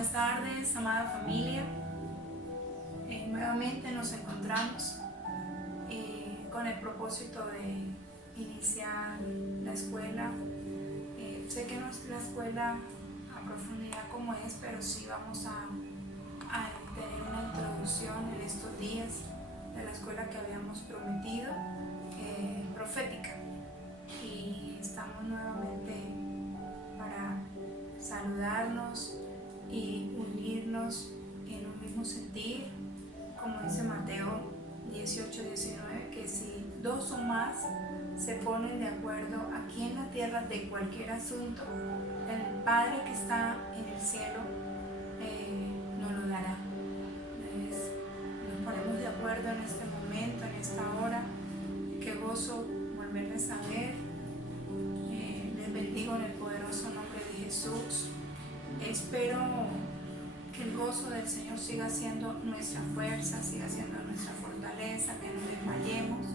Buenas tardes, amada familia. Nuevamente nos encontramos con el propósito de iniciar la escuela. Sé que no es la escuela a profundidad como es, pero sí vamos a tener una introducción en estos días de la escuela que habíamos prometido, profética. Y estamos nuevamente para saludarnos y unirnos en un mismo sentir, como dice Mateo 18-19, que si dos o más se ponen de acuerdo aquí en la tierra de cualquier asunto, el Padre que está en el cielo nos lo dará. Entonces, nos ponemos de acuerdo en este momento, en esta hora. Qué gozo volverles a ver. Les bendigo en el poderoso nombre de Jesús. Espero que el gozo del Señor siga siendo nuestra fuerza, siga siendo nuestra fortaleza, que no desmayemos,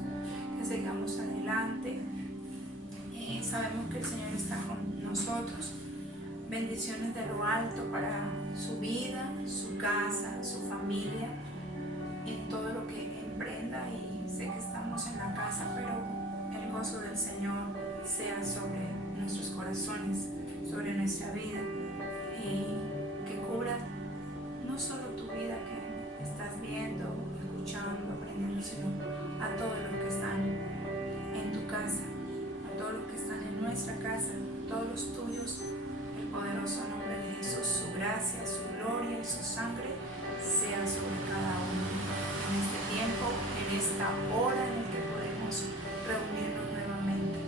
que sigamos adelante. Sabemos que el Señor está con nosotros. Bendiciones de lo alto para su vida, su casa, su familia, en todo lo que emprenda. Y sé que estamos en la casa, pero el gozo del Señor sea sobre nuestros corazones, sobre nuestra vida, y que cubra no solo tu vida que estás viendo, escuchando, aprendiendo, sino a todos los que están en tu casa, a todos los que están en nuestra casa, a todos los tuyos. El poderoso nombre de Jesús, su gracia, su gloria y su sangre sea sobre cada uno en este tiempo, en esta hora en la que podemos reunirnos nuevamente.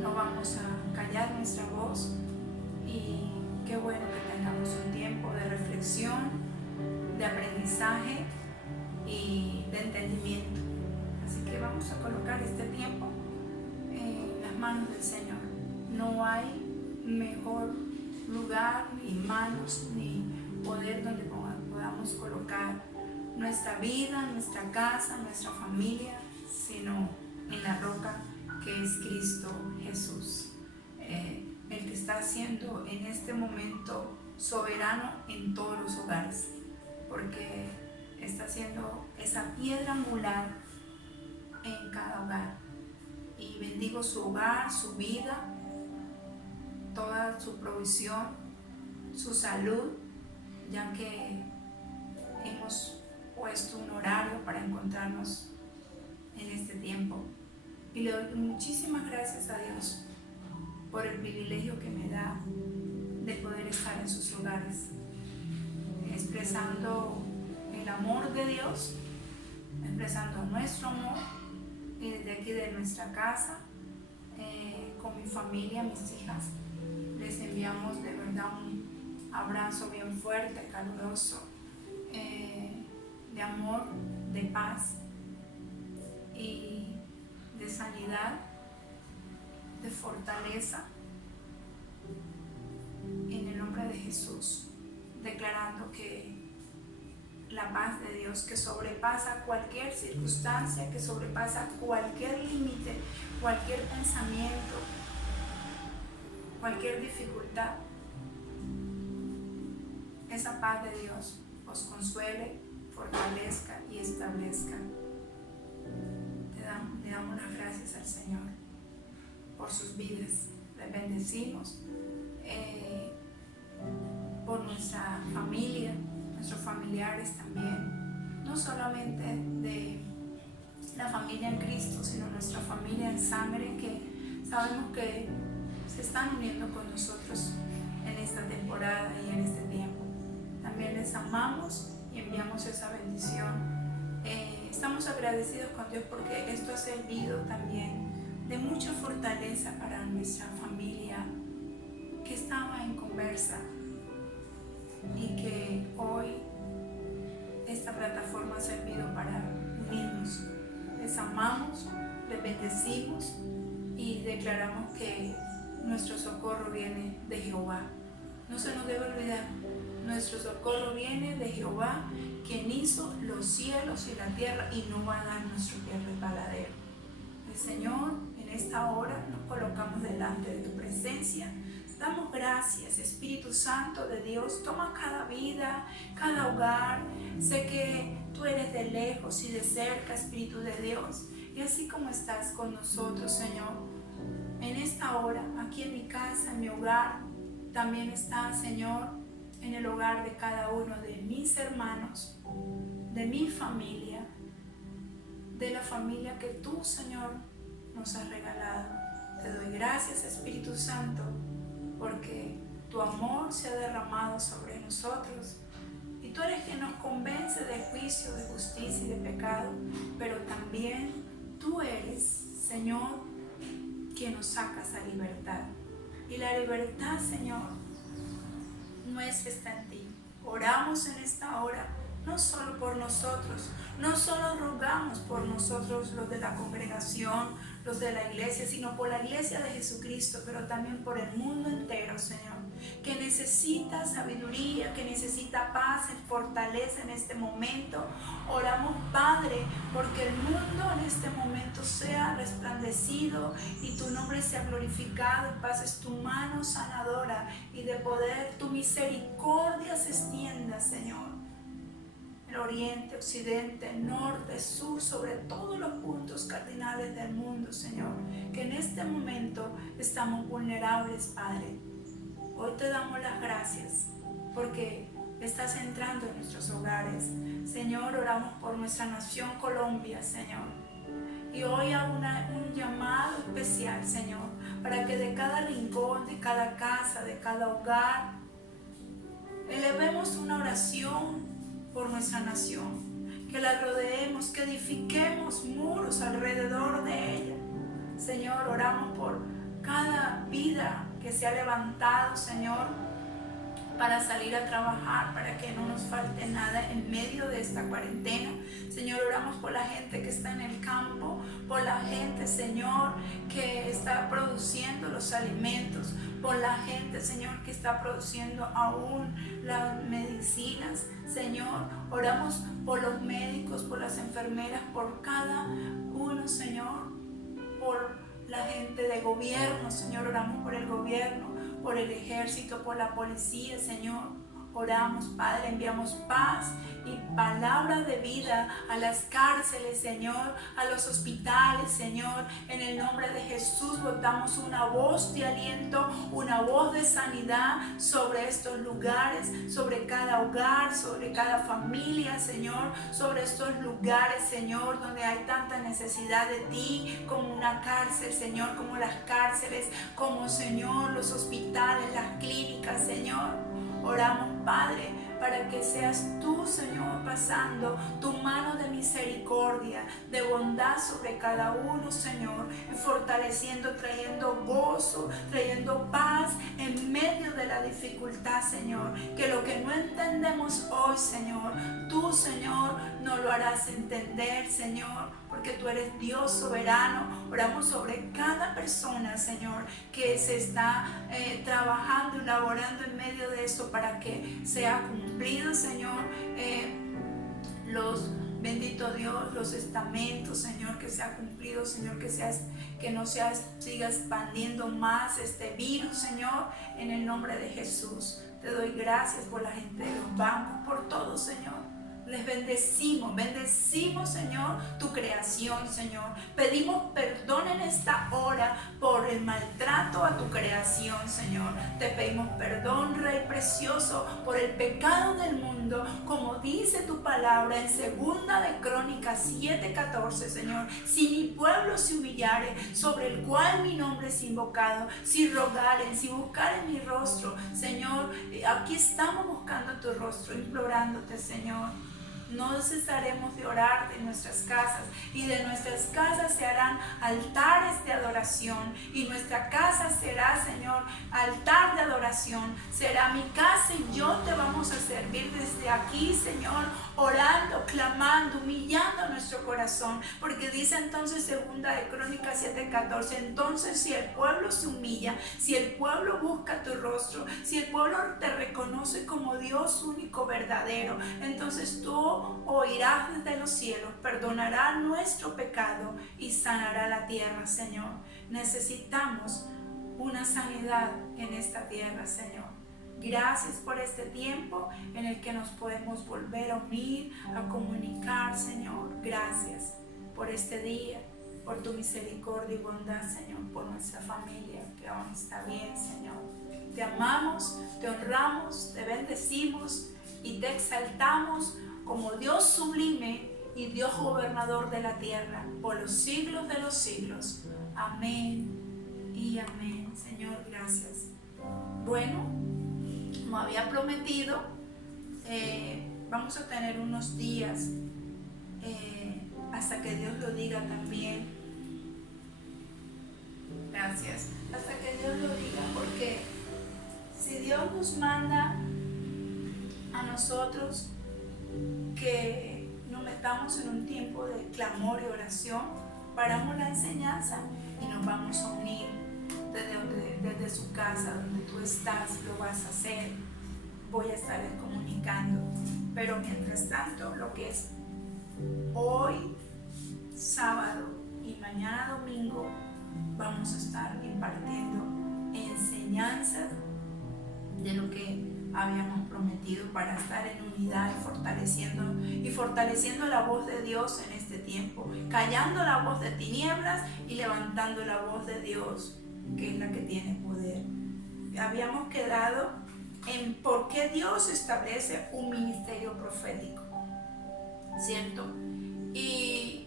No vamos a callar nuestra voz, y qué bueno que tengamos un tiempo de reflexión, de aprendizaje y de entendimiento. Así que vamos a colocar este tiempo en las manos del Señor. No hay mejor lugar, ni manos, ni poder donde podamos colocar nuestra vida, nuestra casa, nuestra familia, sino en la roca que es Cristo Jesús, el que está siendo en este momento soberano en todos los hogares, porque está siendo esa piedra angular en cada hogar. Y bendigo su hogar, su vida, toda su provisión, su salud, ya que hemos puesto un horario para encontrarnos en este tiempo. Y le doy muchísimas gracias a Dios por el privilegio que me da de poder estar en sus hogares, expresando el amor de Dios, expresando nuestro amor, y desde aquí de nuestra casa, con mi familia, mis hijas, les enviamos de verdad un abrazo bien fuerte, caluroso, de amor, de paz y de sanidad, de fortaleza, en el nombre de Jesús, declarando que la paz de Dios, que sobrepasa cualquier circunstancia, que sobrepasa cualquier límite, cualquier pensamiento, cualquier dificultad, esa paz de Dios os consuele, fortalezca y establezca. Le damos las gracias al Señor por sus vidas. Les bendecimos por nuestra familia, nuestros familiares también, no solamente de la familia en Cristo, sino nuestra familia en sangre, que sabemos que se están uniendo con nosotros en esta temporada y en este tiempo. También les amamos y enviamos esa bendición. Estamos agradecidos con Dios porque esto ha servido también de mucha fortaleza para nuestra familia que estaba en conversa, y que hoy esta plataforma ha servido para unirnos. Les amamos, les bendecimos y declaramos que nuestro socorro viene de Jehová. No se nos debe olvidar, nuestro socorro viene de Jehová, quien hizo los cielos y la tierra, y no va a dar nuestro pie resbaladero. El Señor, en esta hora nos colocamos delante de tu presencia. Damos gracias gracias, Espíritu Santo de Dios. Toma cada vida, cada hogar. Sé que tú eres de lejos y de cerca, Espíritu de Dios. Y así como estás con nosotros, Señor, en esta hora, aquí en mi casa, en mi hogar, también estás, Señor, en el hogar de cada uno de mis hermanos, de mi familia, de la familia que tú, Señor, nos has regalado. Te doy gracias, Espíritu Santo, porque tu amor se ha derramado sobre nosotros y tú eres quien nos convence de juicio, de justicia y de pecado, pero también tú eres, Señor, quien nos sacas a libertad. Y la libertad, Señor, nuestra está en ti. Oramos en esta hora, no solo por nosotros, no solo rogamos por nosotros, los de la congregación, los de la iglesia, sino por la iglesia de Jesucristo, pero también por el mundo entero, Señor, que necesita sabiduría, que necesita paz y fortaleza en este momento. Oramos, Padre, porque el mundo en este momento sea resplandecido y tu nombre sea glorificado y pases tu mano sanadora y de poder, tu misericordia se extienda, Señor. Oriente, occidente, norte, sur, sobre todos los puntos cardinales del mundo, Señor, que en este momento estamos vulnerables, Padre. Hoy te damos las gracias porque estás entrando en nuestros hogares. Señor, oramos por nuestra nación Colombia, Señor. Y hoy hago un llamado especial, Señor, para que de cada rincón, de cada casa, de cada hogar, elevemos una oración por nuestra nación, que la rodeemos, que edifiquemos muros alrededor de ella. Señor, oramos por cada vida que se ha levantado, Señor, para salir a trabajar, para que no nos falte nada en medio de esta cuarentena. Señor, oramos por la gente que está en el campo, por la gente, Señor, que está produciendo los alimentos, por la gente, Señor, que está produciendo aún las medicinas. Señor, oramos por los médicos, por las enfermeras, por cada uno, Señor, por la gente de gobierno, Señor, oramos por el gobierno, por el ejército, por la policía, Señor. Oramos, Padre, enviamos paz y palabra de vida a las cárceles, Señor, a los hospitales, Señor. En el nombre de Jesús botamos una voz de aliento, una voz de sanidad sobre estos lugares, sobre cada hogar, sobre cada familia, Señor, sobre estos lugares, Señor, donde hay tanta necesidad de ti, como una cárcel, Señor, como las cárceles, como, Señor, los hospitales, las clínicas, Señor. Oramos, Padre, para que seas tú, Señor, pasando tu mano de misericordia, de bondad sobre cada uno, Señor, y fortaleciendo, trayendo gozo, trayendo paz en medio de la dificultad, Señor. Que lo que no entendemos hoy, Señor, tú, Señor, nos lo harás entender, Señor, porque tú eres Dios soberano. Oramos sobre cada persona, Señor, que se está trabajando y laborando en medio de esto para que sea cumplido, Señor, bendito Dios, los estamentos, Señor, que sea cumplido, Señor, que no siga expandiendo más este virus, Señor, en el nombre de Jesús. Te doy gracias por la gente de los bancos, por todo, Señor. Les bendecimos, Señor, tu creación, Señor. Pedimos perdón en esta hora por el maltrato a tu creación, Señor. Te pedimos perdón, Rey precioso, por el pecado del mundo, como dice tu palabra en 2 de Crónicas 7:14, Señor. Si mi pueblo se humillare, sobre el cual mi nombre es invocado, si rogaren, si buscaren mi rostro, Señor, aquí estamos buscando tu rostro, implorándote, Señor. No cesaremos de orar de nuestras casas, y de nuestras casas se harán altares de adoración, y nuestra casa será, Señor, altar de adoración. Será mi casa y yo te vamos a servir desde aquí, Señor, orando, clamando, humillando nuestro corazón, porque dice entonces 2 de Crónicas 7:14, entonces si el pueblo se humilla, si el pueblo busca tu rostro, si el pueblo te reconoce como Dios único, verdadero, entonces tú oirás desde los cielos, perdonará nuestro pecado y sanará la tierra, Señor. Necesitamos una sanidad en esta tierra, Señor. Gracias por este tiempo en el que nos podemos volver a unir, a comunicar, Señor. Gracias por este día, por tu misericordia y bondad, Señor, por nuestra familia que aún está bien, Señor. Te amamos, te honramos, te bendecimos y te exaltamos como Dios sublime y Dios gobernador de la tierra por los siglos de los siglos. Amén y amén. Señor, gracias. Bueno, como había prometido, vamos a tener unos días hasta que Dios lo diga también. Gracias. Hasta que Dios lo diga, porque si Dios nos manda a nosotros que nos metamos en un tiempo de clamor y oración, paramos la enseñanza y nos vamos a unir desde su casa, donde tú estás, lo vas a hacer. Voy a estar comunicando, pero mientras tanto, lo que es hoy sábado y mañana domingo, vamos a estar impartiendo enseñanzas de lo que habíamos prometido para estar en unidad y fortaleciendo la voz de Dios en este tiempo, callando la voz de tinieblas y levantando la voz de Dios, que es la que tiene poder. Habíamos quedado en por qué Dios establece un ministerio profético, ¿cierto? Y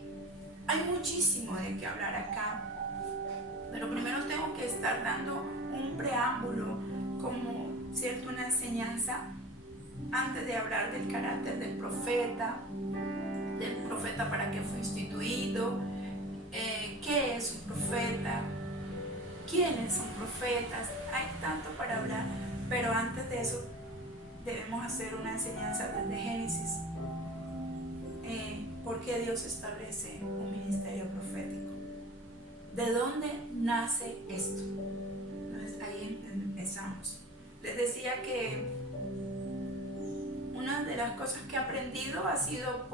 hay muchísimo de qué hablar acá, pero primero tengo que estar dando un preámbulo, como cierto, una enseñanza antes de hablar del carácter del profeta para qué fue instituido, qué es un profeta, quiénes son profetas. Hay tanto para hablar, pero antes de eso debemos hacer una enseñanza desde Génesis. ¿Por qué Dios establece un ministerio profético? ¿De dónde nace esto? Entonces ahí empezamos. Les decía que una de las cosas que he aprendido ha sido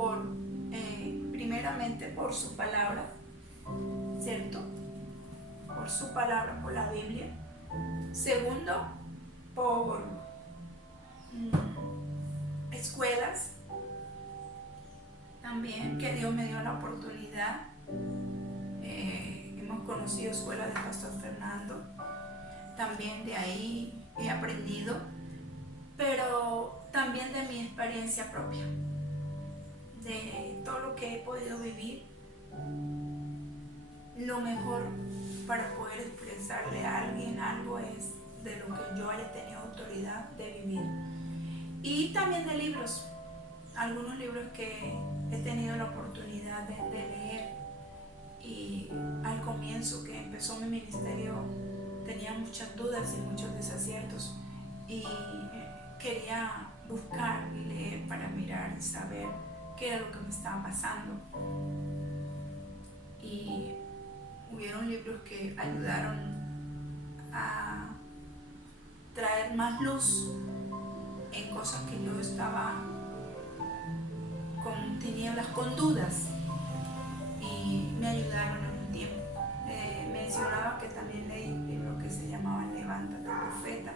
primeramente por su palabra, ¿cierto? Por su palabra, por la Biblia. Segundo, por escuelas también, que Dios me dio la oportunidad. Hemos conocido escuelas del Pastor Fernando, también de ahí he aprendido, pero también de mi experiencia propia, de todo lo que he podido vivir. Lo mejor para poder expresarle a alguien algo es de lo que yo haya tenido autoridad de vivir. Y también de libros, algunos libros que he tenido la oportunidad de leer. Y al comienzo que empezó mi ministerio tenía muchas dudas y muchos desaciertos, y quería buscar y leer para mirar y saber qué era lo que me estaba pasando. Y hubieron libros que ayudaron a traer más luz en cosas que yo estaba con tinieblas, con dudas, y me ayudaron en un tiempo. Mencionaba que también leí un libro que se llamaba Levántate, Profeta,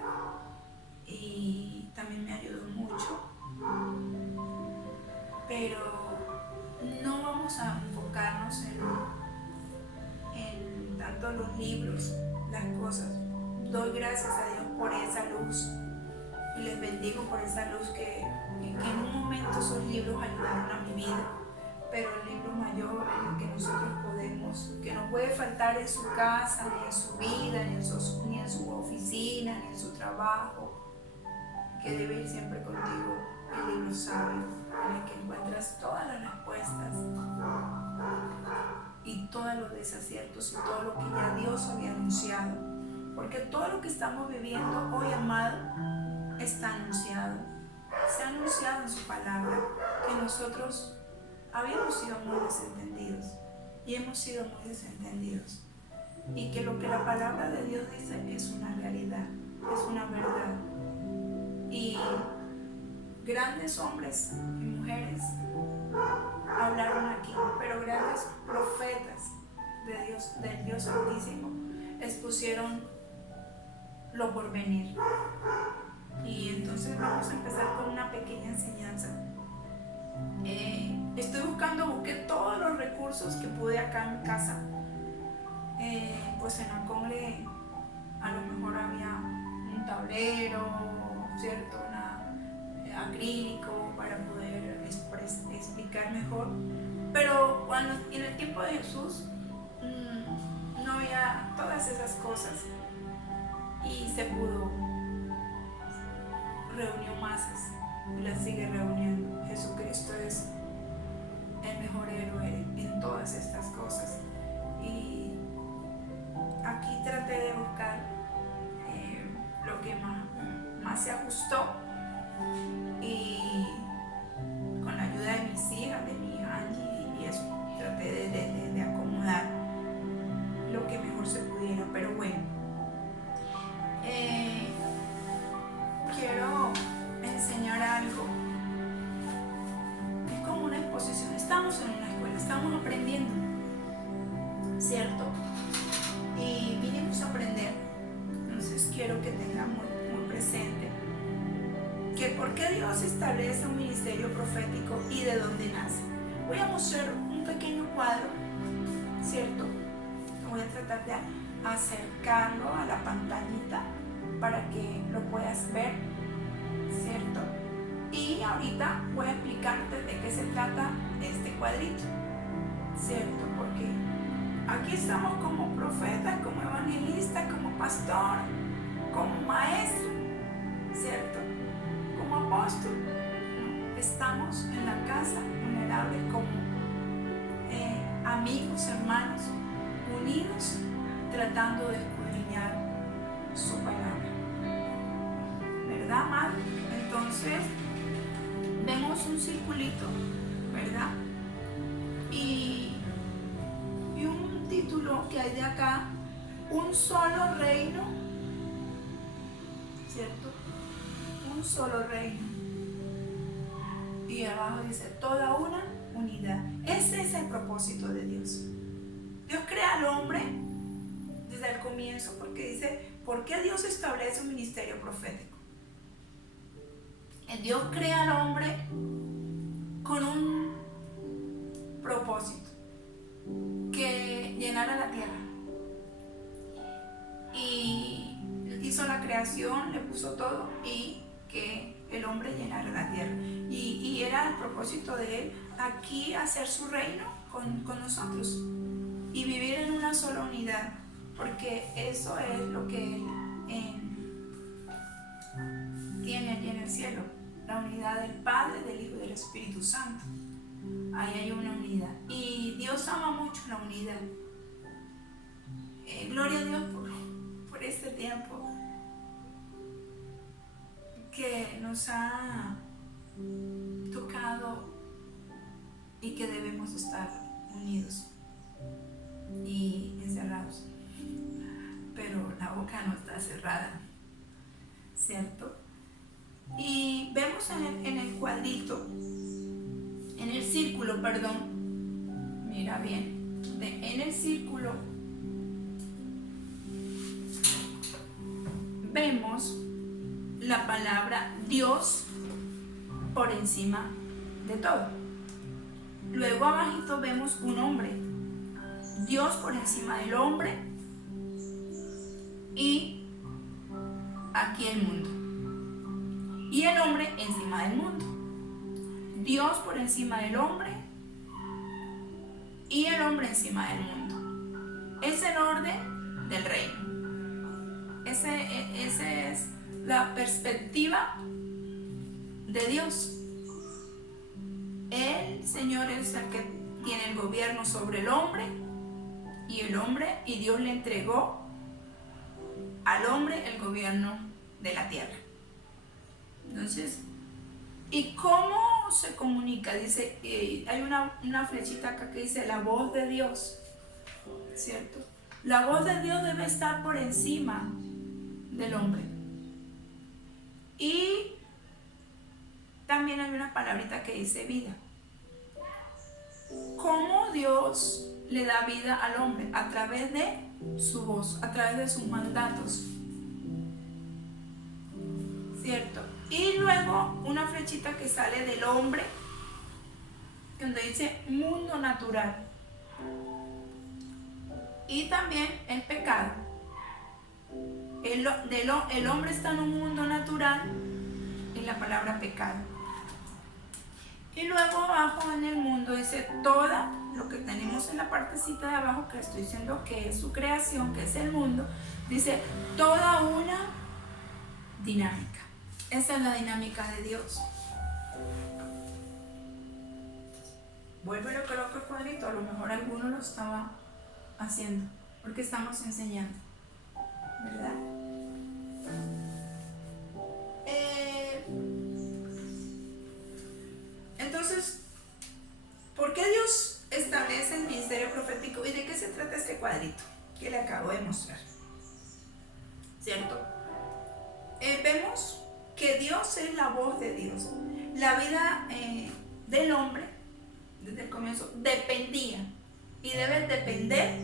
y también me ayudó mucho. Pero no vamos a enfocarnos en tanto los libros, las cosas. Doy gracias a Dios por esa luz y les bendigo por esa luz que en un momento esos libros ayudaron a mi vida, pero el libro mayor en el que nosotros podemos, que no puede faltar en su casa, ni en su vida, ni en su oficina, ni en su trabajo, que debe ir siempre contigo, el libro sabio, en el que encuentras todas las respuestas y todos los desaciertos y todo lo que ya Dios había anunciado, porque todo lo que estamos viviendo hoy, amado, está anunciado. Se ha anunciado en su palabra que nosotros habíamos sido muy desentendidos y hemos sido muy desentendidos, y que lo que la palabra de Dios dice es una realidad, es una verdad. Y grandes hombres y mujeres hablaron aquí, pero grandes profetas de Dios, del Dios Altísimo, expusieron lo por venir. Y entonces vamos a empezar con una pequeña enseñanza. Busqué todos los recursos que pude acá en mi casa. Pues en la Congre a lo mejor había un tablero, ¿cierto? Acrílico para poder explicar mejor. Pero cuando en el tiempo de Jesús no había todas esas cosas y se pudo. Reunió masas y las sigue reuniendo. Jesucristo es el mejor héroe en todas estas cosas. Y aquí traté de buscar lo que más se ajustó, y con la ayuda de mis hijas, de mi hija Angie y eso, traté de acomodar lo que mejor se pudiera. Pero bueno, quiero enseñar algo. Es como una exposición. Estamos en una escuela, estamos aprendiendo, ¿cierto? Y vinimos a aprender. Entonces quiero que tengan muy presente que por qué Dios establece un ministerio profético y de dónde nace. Voy a mostrar un pequeño cuadro, ¿cierto? Voy a tratar de acercarlo a la pantallita para que lo puedas ver, ¿cierto? Y ahorita voy a explicarte de qué se trata este cuadrito, ¿cierto? Porque aquí estamos como profeta, como evangelista, como pastor, como maestro, ¿cierto? Como apóstol. Estamos en la casa vulnerable como amigos, hermanos, unidos, tratando de escudriñar su palabra. ¿Verdad, madre? Entonces, vemos un circulito, ¿verdad? Y un título que hay de acá, un solo reino, ¿cierto? Un solo reino. Y abajo dice, toda una unidad. Ese es el propósito de Dios. Dios crea al hombre desde el comienzo, porque dice, ¿por qué Dios establece un ministerio profético? Dios crea al hombre con un propósito, que llenara la tierra. Y hizo la creación, le puso todo, y que el hombre llenara la tierra. Y era el propósito de él aquí hacer su reino con nosotros y vivir en una sola unidad, porque eso es lo que él tiene allí en el cielo, la unidad del Padre, del Hijo y del Espíritu Santo. Ahí hay una unidad y Dios ama mucho la unidad. Gloria a Dios por este tiempo que nos ha tocado y que debemos estar unidos y encerrados, pero la boca no está cerrada, ¿cierto? Y vemos en el cuadrito, en el círculo, perdón, mira bien, en el círculo vemos la palabra Dios por encima de todo. Luego abajito vemos un hombre, Dios por encima del hombre, y aquí el mundo. Y el hombre encima del mundo. Dios por encima del hombre y el hombre encima del mundo. Es el orden del reino. Esa es la perspectiva de Dios. El Señor es el que tiene el gobierno sobre el hombre, y Dios le entregó al hombre el gobierno de la tierra. Entonces, ¿y cómo se comunica? Dice, hay una flechita acá que dice la voz de Dios, ¿cierto? La voz de Dios debe estar por encima del hombre. Y también hay una palabrita que dice vida. ¿Cómo Dios le da vida al hombre? A través de su voz, a través de sus mandatos. luego una flechita que sale del hombre, donde dice mundo natural. Y también el pecado. El hombre está en un mundo natural, en la palabra pecado. Y luego abajo en el mundo dice toda lo que tenemos en la partecita de abajo, que estoy diciendo que es su creación, que es el mundo, dice toda una dinámica. Esa es la dinámica de Dios. Vuelvo y lo coloco el cuadrito, a lo mejor alguno lo estaba haciendo, porque estamos enseñando, ¿verdad? Entonces, ¿por qué Dios establece el ministerio profético? ¿Y de qué se trata este cuadrito que le acabo de mostrar? ¿Cierto? Vemos que Dios es la voz de Dios. La vida del hombre, desde el comienzo, dependía y debe depender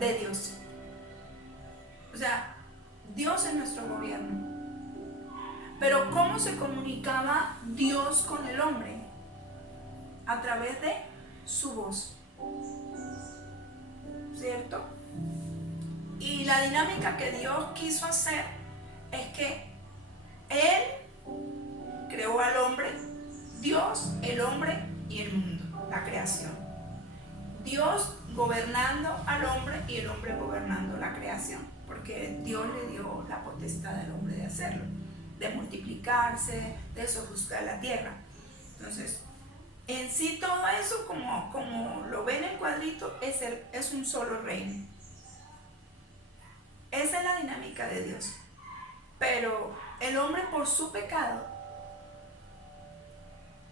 de Dios. O sea, Dios es nuestro gobierno. Pero ¿cómo se comunicaba Dios con el hombre? A través de su voz. ¿Cierto? Y la dinámica que Dios quiso hacer es que Él creó al hombre, Dios, el hombre y el mundo, la creación. Dios gobernando al hombre y el hombre gobernando la creación, porque Dios le dio la potestad al hombre de hacerlo, de multiplicarse, de sojuzgar la tierra. Entonces, en sí todo eso, como lo ven en el cuadrito, es un solo reino. Esa es la dinámica de Dios. Pero el hombre, por su pecado,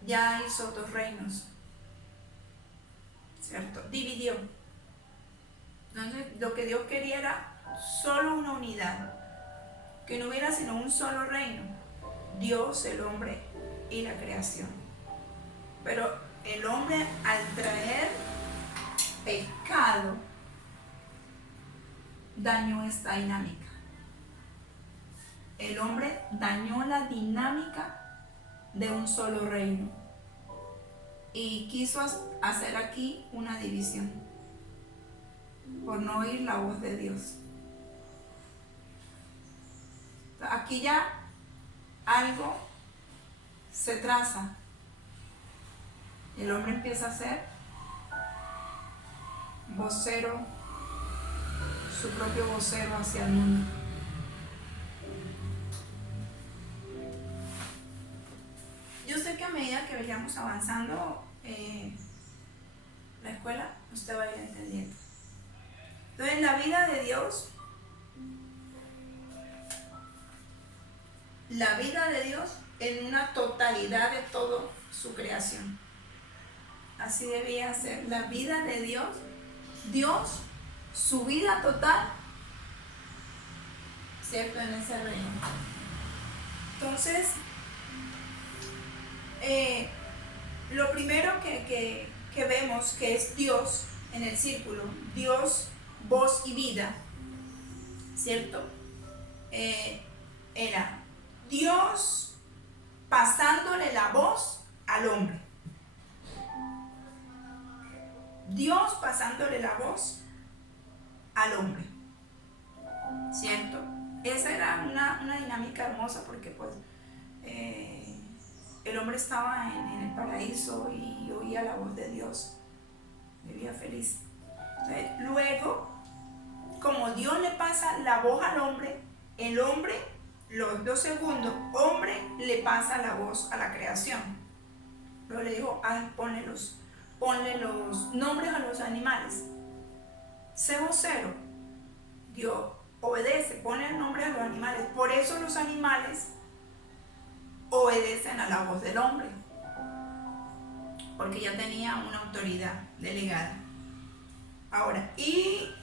ya hizo dos reinos, ¿cierto? Dividió. Entonces, lo que Dios quería era solo una unidad, que no hubiera sino un solo reino: Dios, el hombre y la creación. Pero el hombre, al traer pecado, dañó esta dinámica. El hombre dañó la dinámica de un solo reino y quiso hacer aquí una división por no oír la voz de Dios. Aquí ya algo se traza. El hombre empieza a ser vocero, su propio vocero hacia el mundo. Yo sé que a medida que vayamos avanzando la escuela, usted va a ir entendiendo. Entonces, la vida de Dios, en una totalidad de toda su creación. Así debía ser la vida de Dios. Dios, su vida total, ¿cierto? En ese reino. Entonces, lo primero que vemos que es Dios en el círculo, Dios, voz y vida, ¿cierto? Era Dios pasándole la voz al hombre. Dios pasándole la voz al hombre, ¿cierto? Esa era una dinámica hermosa, porque pues el hombre estaba en el paraíso y oía la voz de Dios, vivía feliz. Entonces, luego, como Dios le pasa la voz al hombre, el hombre, los 2 segundos, hombre le pasa la voz a la creación. Luego le dijo, ponle los nombres a los animales. Sé vocero. Dios obedece, pone el nombre a los animales. Por eso los animales obedecen a la voz del hombre, porque ya tenía una autoridad delegada. Ahora, y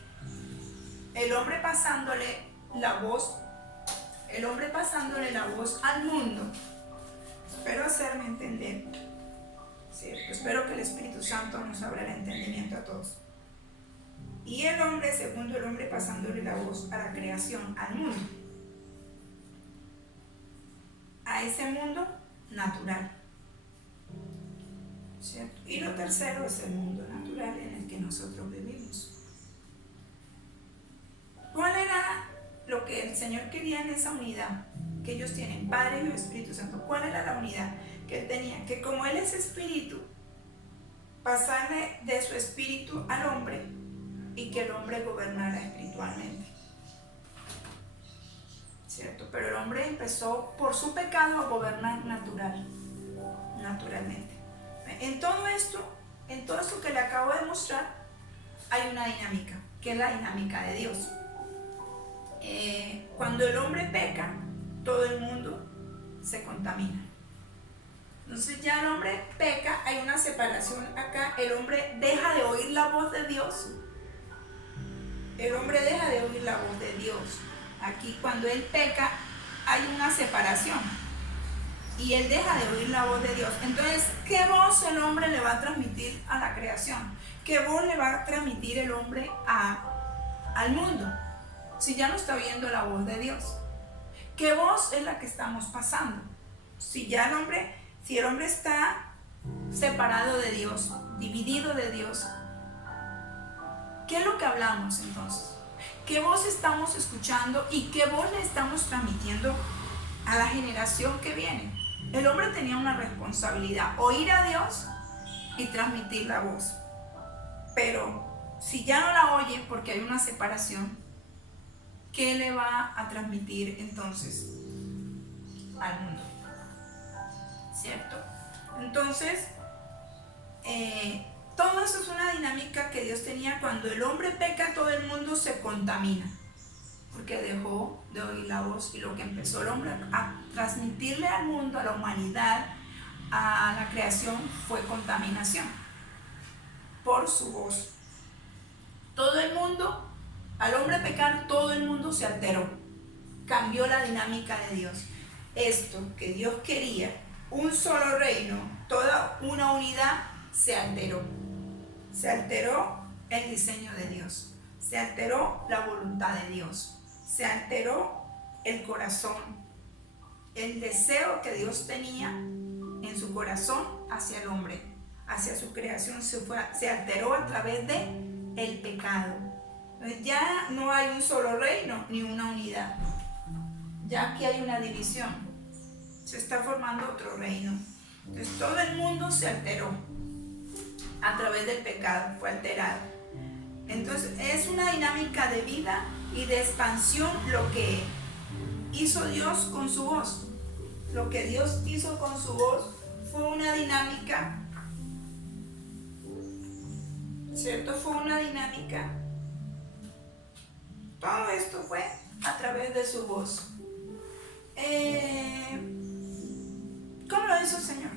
el hombre pasándole la voz al mundo. Espero hacerme entender, ¿cierto? Espero que el Espíritu Santo nos abra el entendimiento a todos. Y el hombre, segundo el hombre, pasándole la voz a la creación, al mundo. ese mundo natural, ¿cierto? Y lo tercero es el mundo natural en el que nosotros vivimos. ¿Cuál era lo que el Señor quería en esa unidad que ellos tienen, Padre, Hijo y Espíritu Santo? ¿Cuál era la unidad que Él tenía? Que como Él es espíritu, pasarle de su espíritu al hombre y que el hombre gobernara espiritualmente, ¿cierto? Pero el hombre empezó por su pecado a gobernar naturalmente. En todo esto que le acabo de mostrar, hay una dinámica, que es la dinámica de Dios. Cuando el hombre peca, todo el mundo se contamina. Entonces ya el hombre peca, hay una separación acá, el hombre deja de oír la voz de Dios. El hombre deja de oír la voz de Dios. Aquí cuando él peca hay una separación y él deja de oír la voz de Dios. Entonces, ¿qué voz el hombre le va a transmitir a la creación? ¿Qué voz le va a transmitir el hombre al mundo? Si ya no está oyendo la voz de Dios, ¿qué voz es la que estamos pasando? Si el hombre está separado de Dios, dividido de Dios, ¿qué es lo que hablamos entonces? ¿Qué voz estamos escuchando y qué voz le estamos transmitiendo a la generación que viene? El hombre tenía una responsabilidad, oír a Dios y transmitir la voz. Pero si ya no la oye porque hay una separación, ¿qué le va a transmitir entonces al mundo? ¿Cierto? Entonces, todo eso es una dinámica que Dios tenía. Cuando el hombre peca, todo el mundo se contamina, porque dejó de oír la voz, y lo que empezó el hombre a transmitirle al mundo, a la humanidad, a la creación, fue contaminación por su voz. Todo el mundo, al hombre pecar, todo el mundo se alteró, cambió la dinámica de Dios. Esto que Dios quería, un solo reino, toda una unidad, se alteró. Se alteró el diseño de Dios, se alteró la voluntad de Dios, se alteró el corazón, el deseo que Dios tenía en su corazón hacia el hombre, hacia su creación, se alteró a través de el pecado. Entonces ya no hay un solo reino ni una unidad, ya aquí hay una división, se está formando otro reino. Entonces todo el mundo se alteró a través del pecado, fue alterado. Entonces es una dinámica de vida y de expansión lo que hizo Dios con su voz. Lo que Dios hizo con su voz fue una dinámica, ¿cierto? Fue una dinámica. Todo esto fue a través de su voz. ¿Cómo lo hizo el Señor?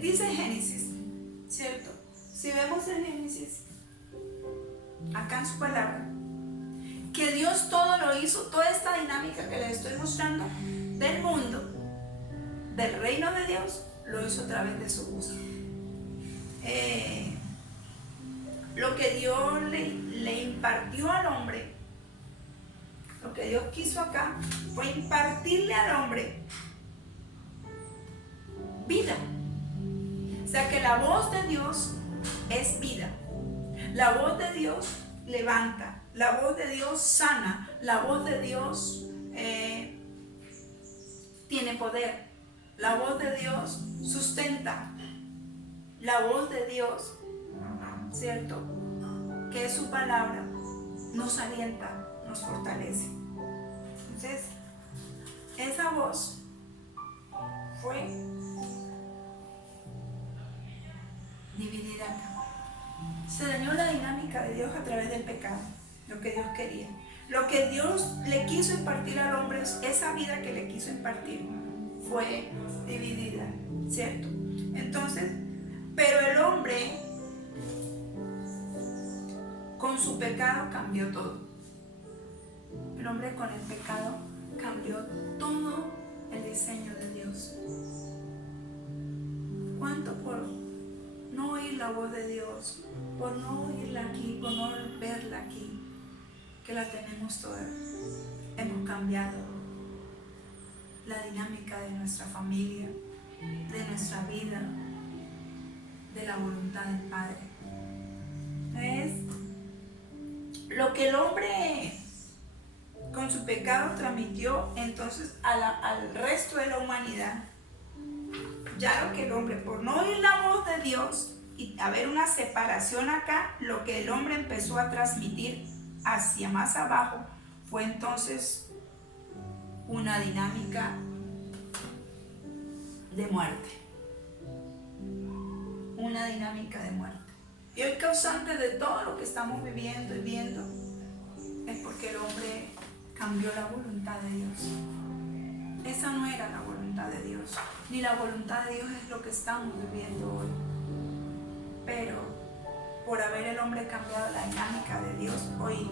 Dice Génesis, ¿cierto? Si vemos en Génesis, acá en su palabra, que Dios todo lo hizo, toda esta dinámica que les estoy mostrando del mundo, del reino de Dios, lo hizo a través de su voz. Lo que Dios le impartió al hombre, lo que Dios quiso acá, fue impartirle al hombre vida. O sea que la voz de Dios es vida. La voz de Dios levanta, la voz de Dios sana, la voz de Dios tiene poder, la voz de Dios sustenta, la voz de Dios, ¿cierto? Que es su palabra, nos alienta, nos fortalece. Entonces, esa voz fue dividida acá. Se dañó la dinámica de Dios a través del pecado, lo que Dios quería. Lo que Dios le quiso impartir al hombre, esa vida que le quiso impartir, fue dividida, ¿cierto? Entonces, pero el hombre, con su pecado, cambió todo. El hombre con el pecado cambió todo el diseño de Dios. ¿Cuánto por no oír la voz de Dios, por no oírla aquí, por no verla aquí, que la tenemos toda? Hemos cambiado la dinámica de nuestra familia, de nuestra vida, de la voluntad del Padre. Es lo que el hombre con su pecado transmitió entonces al resto de la humanidad. Ya lo que el hombre, por no oír la voz de Dios y haber una separación acá, lo que el hombre empezó a transmitir hacia más abajo fue entonces una dinámica de muerte. Una dinámica de muerte. Y el causante de todo lo que estamos viviendo y viendo es porque el hombre cambió la voluntad de Dios. Esa no era la voluntad de Dios, ni la voluntad de Dios es lo que estamos viviendo hoy. Pero por haber el hombre cambiado la dinámica de Dios, hoy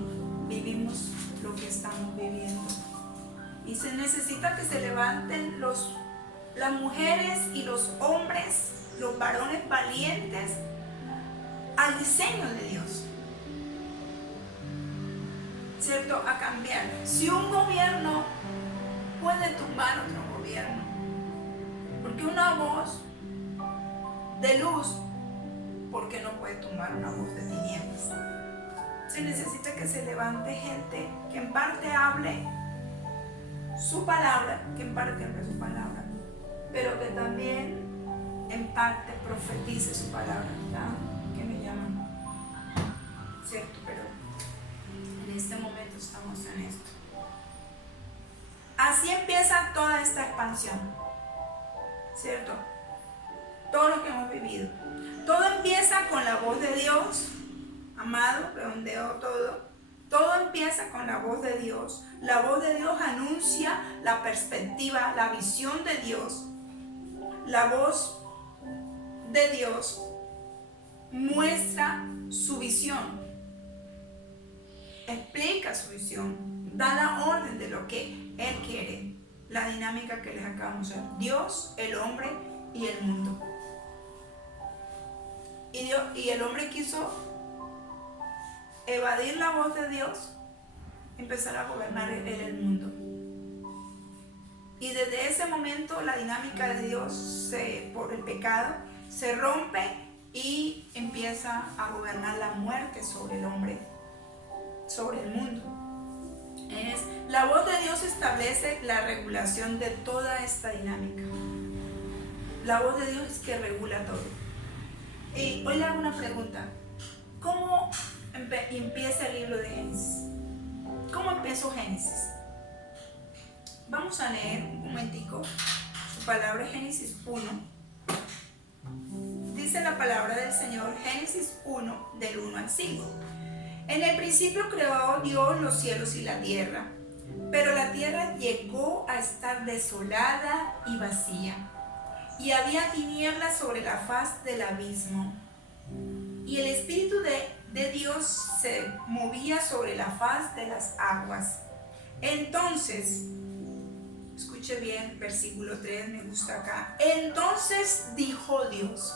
vivimos lo que estamos viviendo. Y se necesita que se levanten las mujeres y los hombres, los varones valientes, al diseño de Dios, ¿cierto? A cambiar. Si un gobierno puede tumbar otro gobierno, porque una voz de luz, ¿por qué no puede tumbar una voz de tinieblas? Se necesita que se levante gente que en parte hable su palabra, pero que también en parte profetice su palabra. ¿Ya? Que me llaman, ¿cierto? Pero en este momento estamos en esto. Así empieza toda esta expansión, ¿cierto? Todo lo que hemos vivido. Todo empieza con la voz de Dios, amado, redondeo todo. Todo empieza con la voz de Dios. La voz de Dios anuncia la perspectiva, la visión de Dios. La voz de Dios muestra su visión, explica su visión, da la orden de lo que Él quiere, la dinámica que les acabamos de ver, Dios, el hombre y el mundo. Y el hombre quiso evadir la voz de Dios, empezar a gobernar el mundo. Y desde ese momento la dinámica de Dios, por el pecado, se rompe y empieza a gobernar la muerte sobre el hombre, sobre el mundo. La voz de Dios establece la regulación de toda esta dinámica. La voz de Dios es que regula todo. Y hoy le hago una pregunta. ¿Cómo empieza el libro de Génesis? ¿Cómo empezó Génesis? Vamos a leer un momentico su palabra, Génesis 1. Dice la palabra del Señor, Génesis 1, del 1 al 5. En el principio creó Dios los cielos y la tierra, pero la tierra llegó a estar desolada y vacía, y había tinieblas sobre la faz del abismo, y el Espíritu de Dios se movía sobre la faz de las aguas. Entonces, escuche bien, versículo 3, me gusta acá. Entonces dijo Dios.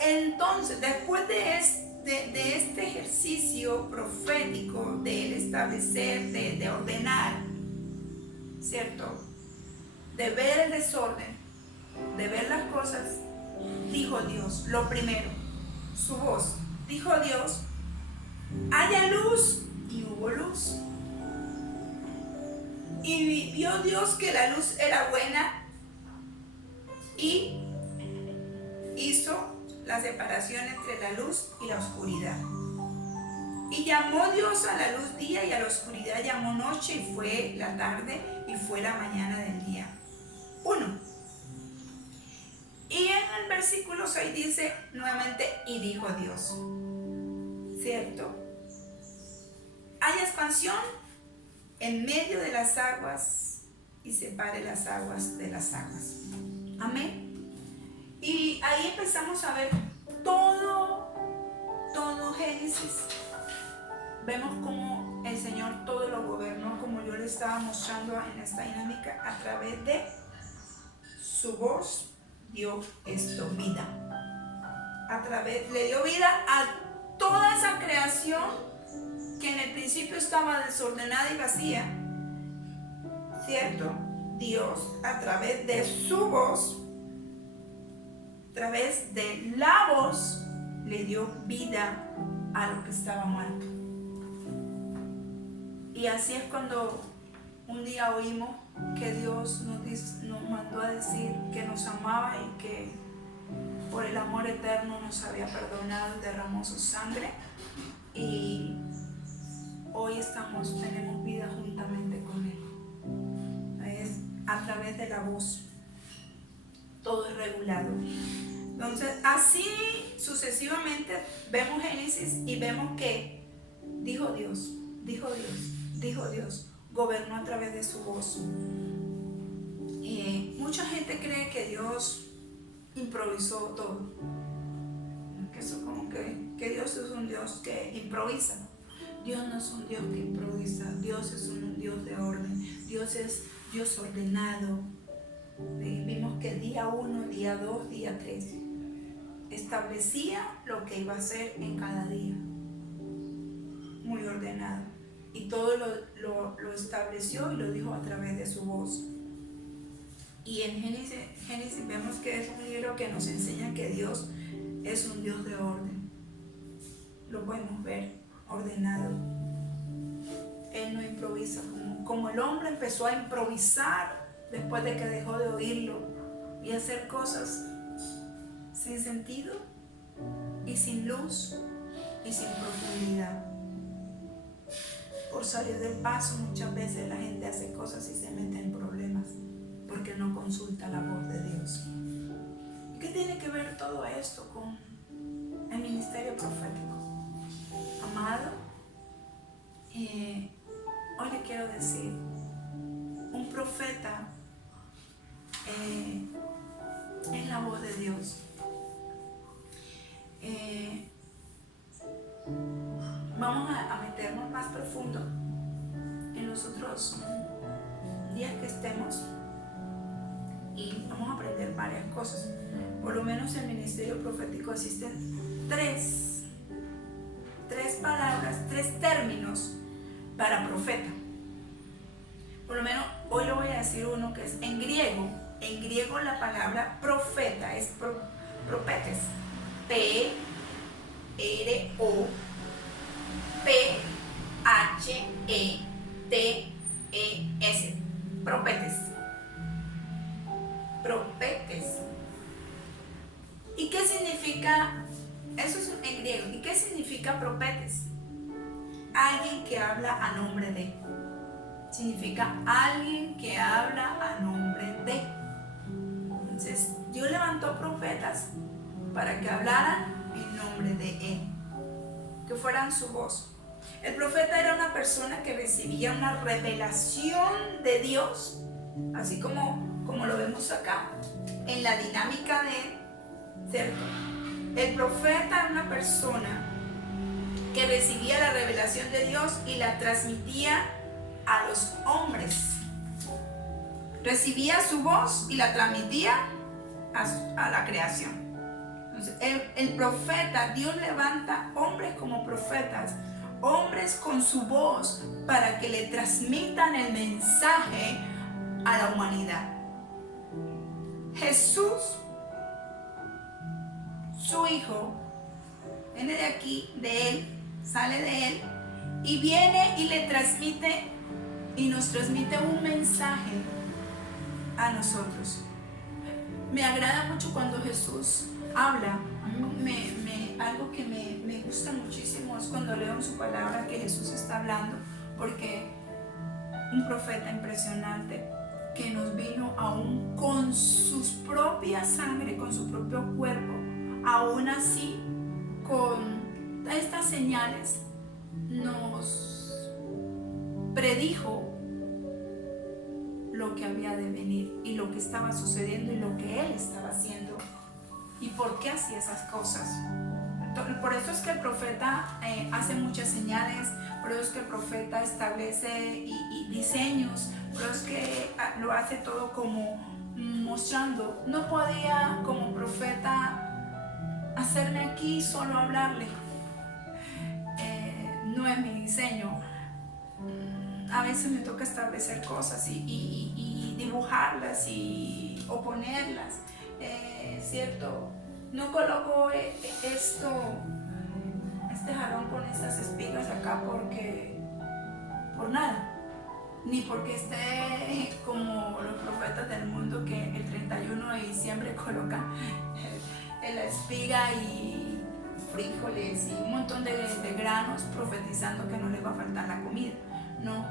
Entonces, después de este ejercicio profético de él establecer, de ordenar, ¿cierto? De ver el desorden, de ver las cosas, dijo Dios, lo primero, su voz. Dijo Dios, haya luz, y hubo luz. Y vio Dios que la luz era buena y hizo la separación entre la luz y la oscuridad. Y llamó Dios a la luz día y a la oscuridad llamó noche, y fue la tarde y fue la mañana del día 1. Y en el versículo 6 dice nuevamente, y dijo Dios, ¿cierto? Hay expansión en medio de las aguas y separe las aguas de las aguas. Amén. Y ahí empezamos a ver todo Génesis. Vemos cómo el Señor todo lo gobernó, como yo le estaba mostrando en esta dinámica, a través de su voz dio esto vida. Le dio vida a toda esa creación que en el principio estaba desordenada y vacía, ¿cierto? Dios a través de su voz, a través de la voz, le dio vida a lo que estaba muerto. Y así es cuando un día oímos que Dios nos mandó a decir que nos amaba y que por el amor eterno nos había perdonado y derramó su sangre. Y hoy tenemos vida juntamente con Él. Es a través de la voz. Todo es regulado. Entonces, así sucesivamente vemos Génesis y vemos que dijo Dios, dijo Dios, dijo Dios, gobernó a través de su voz. Mucha gente cree que Dios improvisó todo. Que eso como que Dios es un Dios que improvisa. Dios no es un Dios que improvisa. Dios es un Dios de orden. Dios es Dios ordenado. Vimos que día 1, día 2, día 3 establecía lo que iba a hacer en cada día. Muy ordenado. Y todo lo estableció y lo dijo a través de su voz. Y en Génesis vemos que es un libro que nos enseña que Dios es un Dios de orden. Lo podemos ver ordenado. Él no improvisa como el hombre empezó a improvisar después de que dejó de oírlo y hacer cosas sin sentido y sin luz y sin profundidad. Por salir del paso, muchas veces la gente hace cosas y se mete en problemas porque no consulta la voz de Dios. ¿Y qué tiene que ver todo esto con el ministerio profético? Amado, hoy le quiero decir, un profeta es la voz de Dios. Vamos a meternos más profundo en los otros días que estemos y vamos a aprender varias cosas. Por lo menos en el ministerio profético existen tres palabras, tres términos para profeta. Por lo menos hoy le voy a decir uno que es en griego. En griego la palabra profeta es propetes. P-R-O-P-H-E-T-E-S. Propetes. Propetes. ¿Y qué significa? Eso es en griego. ¿Y qué significa propetes? Alguien que habla a nombre de. Significa alguien que habla a nombre de. Entonces, Dios levantó profetas para que hablaran en nombre de Él, que fueran su voz. El profeta era una persona que recibía una revelación de Dios, así como lo vemos acá, en la dinámica de Él, ¿cierto? El profeta era una persona que recibía la revelación de Dios y la transmitía a los hombres. Recibía su voz y la transmitía a la creación. Entonces, el profeta, Dios levanta hombres como profetas, hombres con su voz para que le transmitan el mensaje a la humanidad. Jesús, su hijo, viene de aquí, de Él, sale de Él y viene y le transmite y nos transmite un mensaje a nosotros. Me agrada mucho cuando Jesús habla. A mí algo que me gusta muchísimo es cuando leo en su palabra que Jesús está hablando, porque un profeta impresionante que nos vino aún con su propia sangre, con su propio cuerpo, aún así con estas señales nos predijo lo que había de venir y lo que estaba sucediendo y lo que Él estaba haciendo y por qué hacía esas cosas. Por eso es que el profeta hace muchas señales, por eso es que el profeta establece y diseños, por eso es que lo hace todo como mostrando. No podía como profeta hacerme aquí solo hablarle. No es mi diseño. A veces me toca establecer cosas y y dibujarlas y o ponerlas, ¿cierto? No coloco este jarrón con estas espigas acá por nada, ni porque esté como los profetas del mundo que el 31 de diciembre colocan la espiga y frijoles y un montón de granos profetizando que no les va a faltar la comida. No,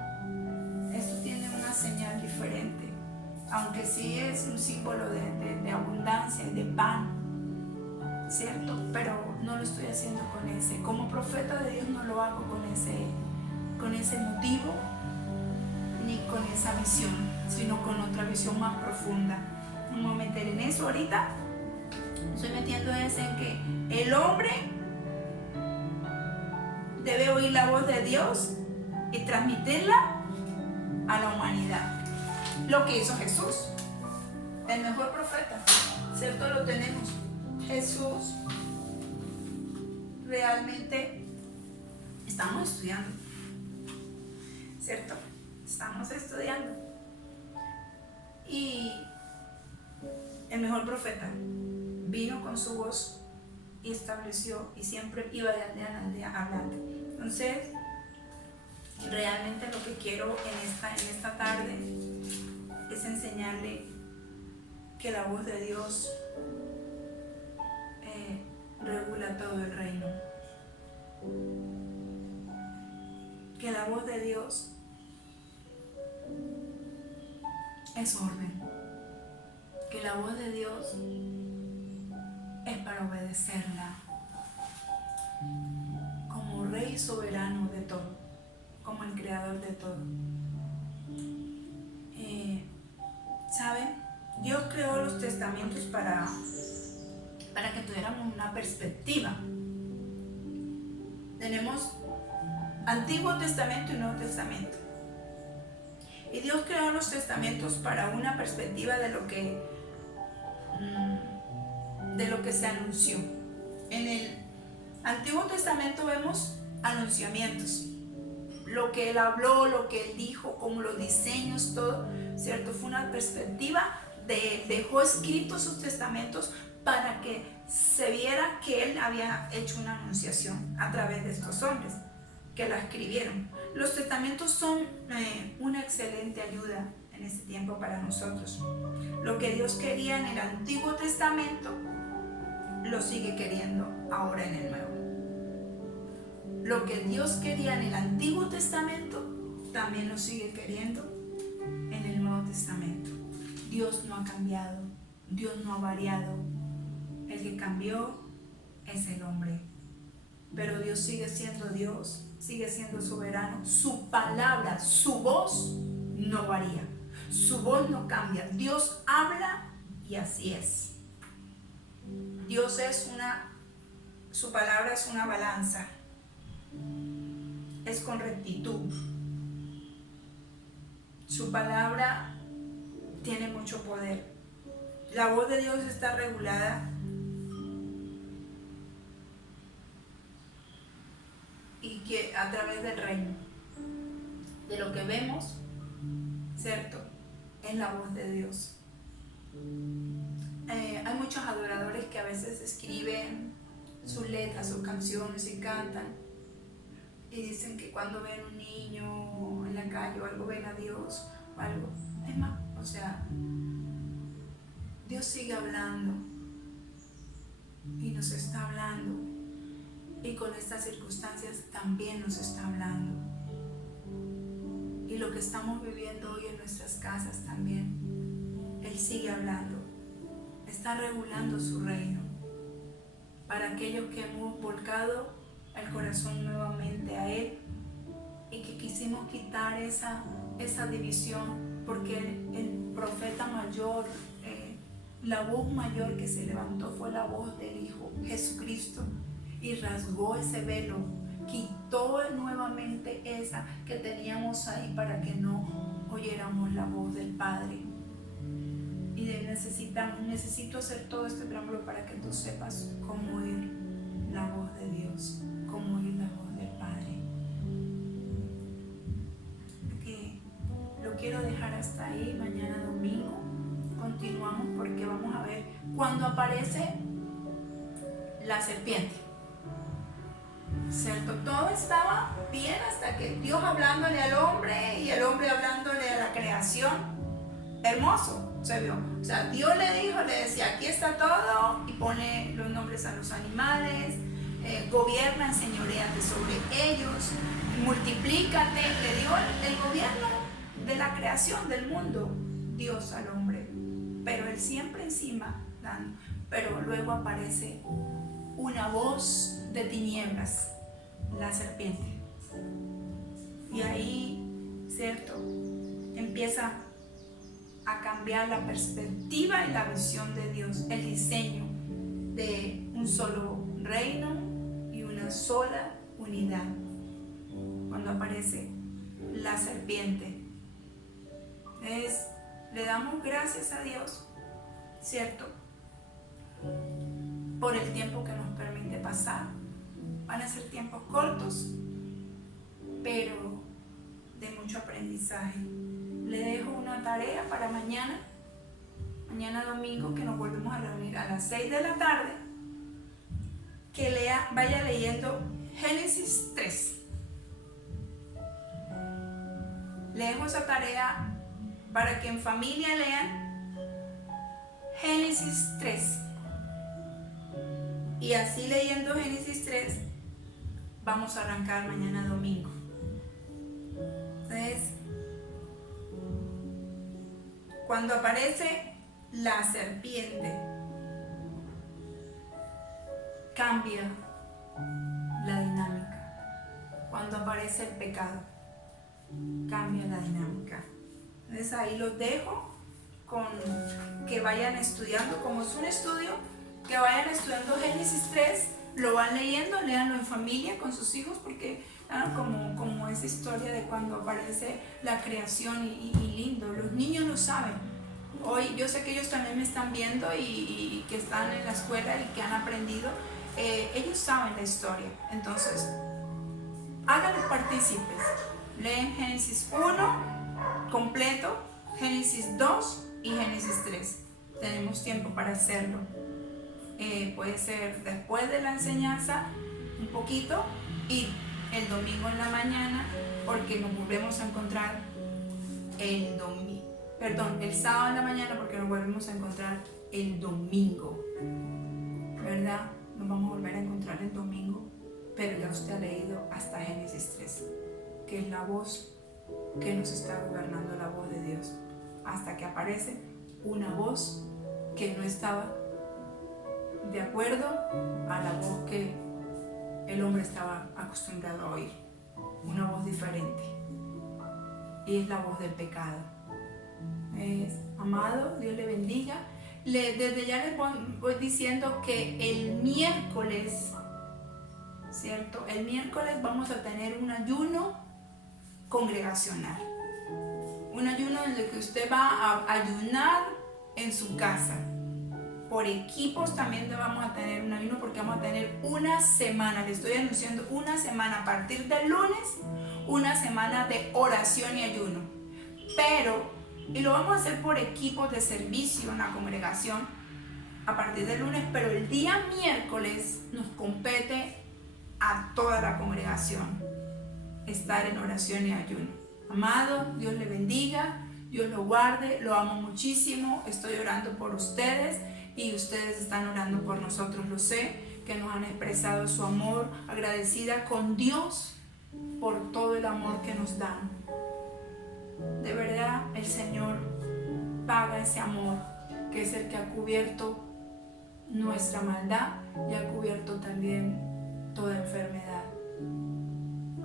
esto tiene una señal diferente, aunque sí es un símbolo de abundancia, de pan, ¿cierto? Pero no lo estoy haciendo con ese. Como profeta de Dios no lo hago con ese motivo ni con esa visión, sino con otra visión más profunda. No me voy a meter en eso ahorita. Estoy metiendo en que el hombre debe oír la voz de Dios y transmitirla a la humanidad. Lo que hizo Jesús, el mejor profeta, ¿cierto? Lo tenemos. Jesús, realmente estamos estudiando, ¿cierto? Estamos estudiando. Y el mejor profeta vino con su voz y estableció, y siempre iba de aldea en aldea hablando. Entonces, realmente lo que quiero en esta tarde es enseñarle que la voz de Dios regula todo el reino. Que la voz de Dios es orden. Que la voz de Dios es para obedecerla como rey soberano de todo, como el creador de todo. ¿Saben? Dios creó los testamentos para que tuviéramos una perspectiva. Tenemos Antiguo Testamento y Nuevo Testamento. Y Dios creó los testamentos para una perspectiva de lo que se anunció. En el Antiguo Testamento vemos anunciamientos. Lo que Él habló, lo que Él dijo, como los diseños, todo, ¿cierto? Fue una perspectiva de Él. Dejó escritos sus testamentos para que se viera que Él había hecho una anunciación a través de estos hombres que la escribieron. Los testamentos son una excelente ayuda en este tiempo para nosotros. Lo que Dios quería en el Antiguo Testamento lo sigue queriendo ahora en el Nuevo. Lo que Dios quería en el Antiguo Testamento también lo sigue queriendo en el Nuevo Testamento. Dios no ha cambiado, Dios no ha variado. El que cambió es el hombre. Pero Dios sigue siendo Dios, sigue siendo soberano. Su palabra, su voz no varía. Su voz no cambia. Dios habla y así es. Dios su palabra es una balanza. Es con rectitud. Su palabra tiene mucho poder. La voz de Dios está regulada y que a través del reino, de lo que vemos, ¿cierto? Es la voz de Dios. Hay muchos adoradores que a veces escriben sus letras, sus canciones y cantan y dicen que cuando ven un niño en la calle o algo, ven a Dios o algo. Es más, o sea, Dios sigue hablando y nos está hablando, y con estas circunstancias también nos está hablando, y lo que estamos viviendo hoy en nuestras casas también, Él sigue hablando, está regulando su reino para aquellos que hemos volcado el corazón nuevamente a Él y que quisimos quitar esa división, porque el profeta mayor, la voz mayor que se levantó fue la voz del Hijo Jesucristo, y rasgó ese velo, quitó nuevamente esa que teníamos ahí para que no oyéramos la voz del Padre. Y necesito hacer todo este preámbulo para que tú sepas cómo oír la voz de Dios, cómo oír la voz del Padre. Porque lo quiero dejar así. hasta ahí. Mañana domingo continuamos porque vamos a ver cuando aparece la serpiente. ¿Cierto? Todo estaba bien hasta que Dios hablándole al hombre y el hombre hablándole a la creación. Hermoso se vio. O sea, Dios le dijo, le decía, aquí está todo, y pone los nombres a los animales, gobierna, enseñoréate sobre ellos, multiplícate. Le dio el gobierno de la creación del mundo, Dios al hombre. Pero él siempre encima dando. Pero luego aparece una voz de tinieblas, la serpiente. Y ahí, ¿cierto? Empieza a cambiar la perspectiva y la visión de Dios, el diseño de un solo reino y una sola unidad. Cuando aparece la serpiente, le damos gracias a Dios, ¿cierto? Por el tiempo que nos permite pasar. Van a ser tiempos cortos, pero de mucho aprendizaje. Le dejo una tarea para mañana domingo, que nos volvemos a reunir a las 6 de la tarde, que vaya leyendo Génesis 3. Le dejo esa tarea para que en familia lean Génesis 3. Y así leyendo Génesis 3, vamos a arrancar mañana domingo. Entonces, cuando aparece la serpiente, cambia la dinámica. Cuando aparece el pecado, cambia la dinámica. Entonces ahí los dejo con que vayan estudiando, como es un estudio, que vayan estudiando Génesis 3, lo van leyendo, léanlo en familia con sus hijos, porque como esa historia de cuando aparece la creación y lindo, los niños lo saben. Hoy yo sé que ellos también me están viendo y que están en la escuela y que han aprendido, ellos saben la historia. Entonces, háganlos partícipes. Leen Génesis 1 completo, Génesis 2 y Génesis 3. Tenemos tiempo para hacerlo. Puede ser después de la enseñanza un poquito y el domingo en la mañana, porque nos volvemos a encontrar el sábado en la mañana, porque nos volvemos a encontrar el domingo, ¿verdad? Nos vamos a volver a encontrar el domingo, pero ya usted ha leído hasta Génesis 3, que es la voz que nos está gobernando, la voz de Dios, hasta que aparece una voz que no estaba de acuerdo a la voz que el hombre estaba acostumbrado a oír, una voz diferente, y es la voz del pecado. Amado, Dios le bendiga. Desde ya les voy diciendo que el miércoles, ¿cierto? El miércoles vamos a tener un ayuno congregacional, un ayuno en el que usted va a ayunar en su casa. Por equipos también vamos a tener un ayuno, porque vamos a tener una semana, le estoy anunciando una semana a partir del lunes, una semana de oración y ayuno. Y lo vamos a hacer por equipos de servicio en la congregación a partir del lunes, pero el día miércoles nos compete a toda la congregación estar en oración y ayuno. Amado, Dios le bendiga, Dios lo guarde, lo amo muchísimo, estoy orando por ustedes. Y ustedes están orando por nosotros, lo sé, que nos han expresado su amor, agradecida con Dios por todo el amor que nos dan. De verdad, el Señor paga ese amor, que es el que ha cubierto nuestra maldad y ha cubierto también toda enfermedad.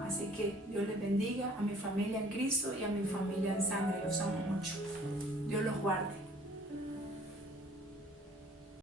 Así que Dios les bendiga a mi familia en Cristo y a mi familia en sangre. Los amo mucho. Dios los guarde.